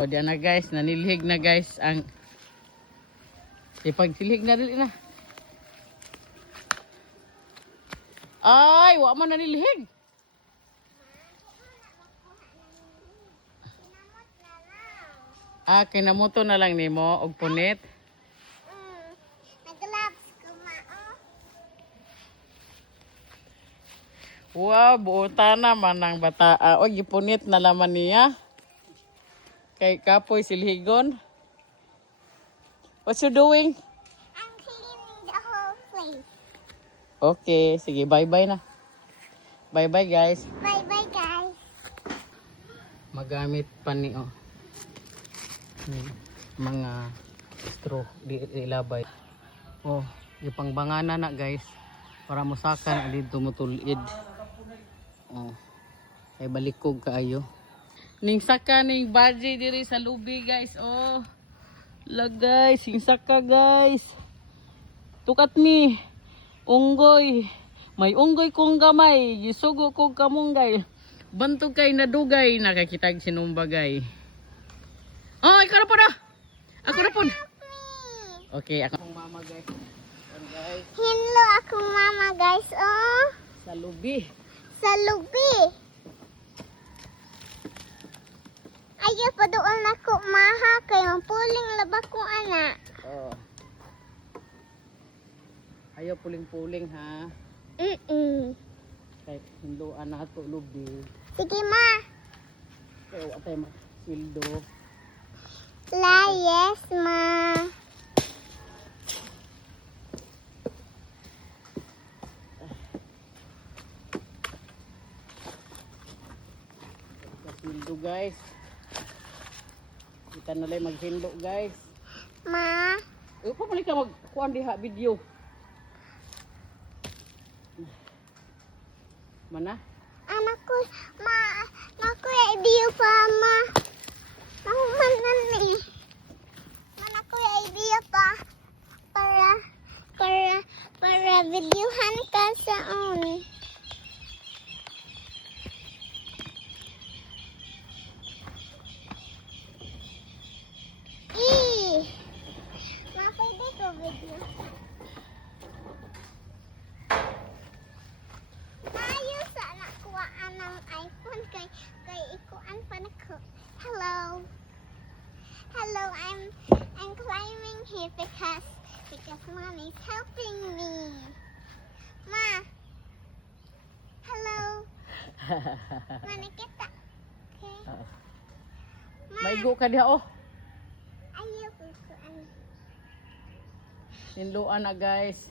O diyan na guys, nanilhig na guys ang ipagsilhig na dili na. Ay, wa man nanilhig. Ah, kinamuto na lang nimo og punit. Nag-gloves ko mao. Wow, buota naman ang bata. O gipunit na laman niya. Kay kapoy silhigon. What you doing? I'm cleaning the whole place. Okay, sige, bye-bye na. Bye-bye guys. Bye-bye, guys. Magamit pa ni mga straw di ilabay. Oh, ipangbangana na guys para musaka na dito mutulid. Oh. Ay balikog kaayo. Ning saka ning baji diri sa lubi guys. Oh. La guys, sing saka guys. Tukat mi. Unggoy. May unggoy kong gamay, gisugo kong kamunggay. Bantog kay nadugay nakakitag sinumbagay. Oh, ikaw na po na. Ako na po. Okay, ako ang mama guys. Ayan, guys. Hello, akong mama, guys. Oh, Sa lubi. sa lubi. Ayaw pa doon ako maha kay mampuling laba ko anak. Oh. Ayaw puling-puling ha. Kahit hinduan na ito lubi. Sige, ma. Kaya wala tayo sildo. La, yes, ma. Sildo guys. Kita na lang maghindo guys. Ma. Pa balik ka magkuhan diha video. Mana? Anak ko, ma. Naku, idea pa, ma. Mahumanan ni. Anak ko, idea pa. Para videohan ka sa on. Ma, pwede ko video. Ayos sa nakuhaan ng iPhone kay ikuan pa na ko. Hello. Hello, I'm climbing here because mommy's helping me. Ma. Hello. Ma, nakita. Okay. Ma, Maigo ka diha oh. ayaw ko ikuan. Hinduan na guys.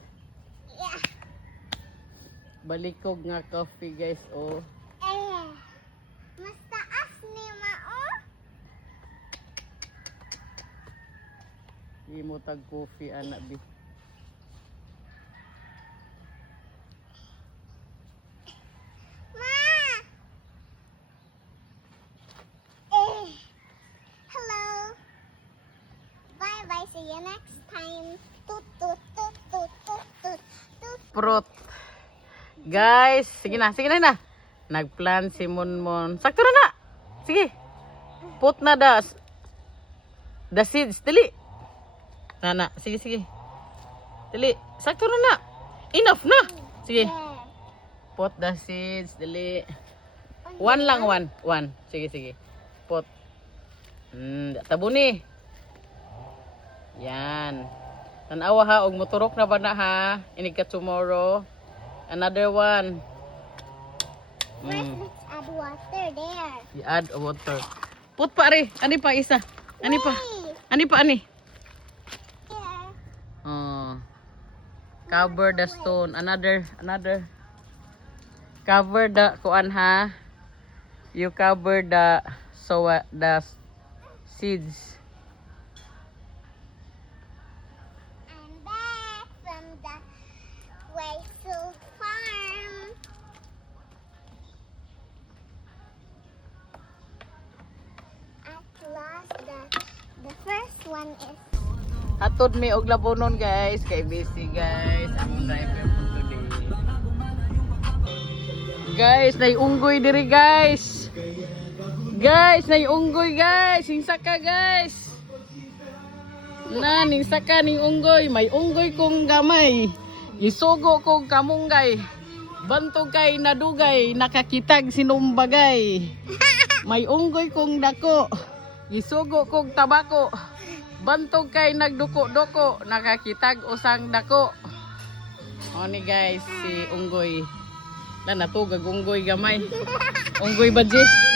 Yeah. Balikog nga coffee guys oh. Mas taas ni ma, oh. Di mo tag coffee anak bi. Ma! Hello. Bye-bye. See you next time. Toot, toot, toot, toot, toot, toot, toot. Prot. Guys, sige na. Nagplan si Monmon. Sakto na na. Sige. Put na the seeds. Dili. Na. Sige. Dili. Sakto na. Enough na. Sige. Yeah. Put the seeds. Dili. One lang. Sige. Put. Tabuni. Yan. Tanawa ha. Og motorok na ba na ha. Inig ka tomorrow. Another one. First, let's add water there. I-add water. Put pa ari. Ani pa isa. Ani pa. Wait. Ani. Here. Oh. Cover the stone. Another. Cover the kuan ha. You cover the the seeds. I'm back from the Wakefield farm. At last, the first one is Hatod mi og labonon guys. Kay busy guys. Ang driver po today. Guys, nay unggoy diri guys. Guys, unggoy guys. Hingsaka guys. Na, hingsaka ning unggoy. May unggoy kong gamay. Isugo kong kamunggay. Bantog kay nadugay. Nakakitag sinumbagay. May unggoy kong dako. Isugo kong tabako. Bantog kay nagduko-duko. Nakakitag usang dako. O ni guys, si unggoy. Natugag unggoy gamay. Unggoy badji.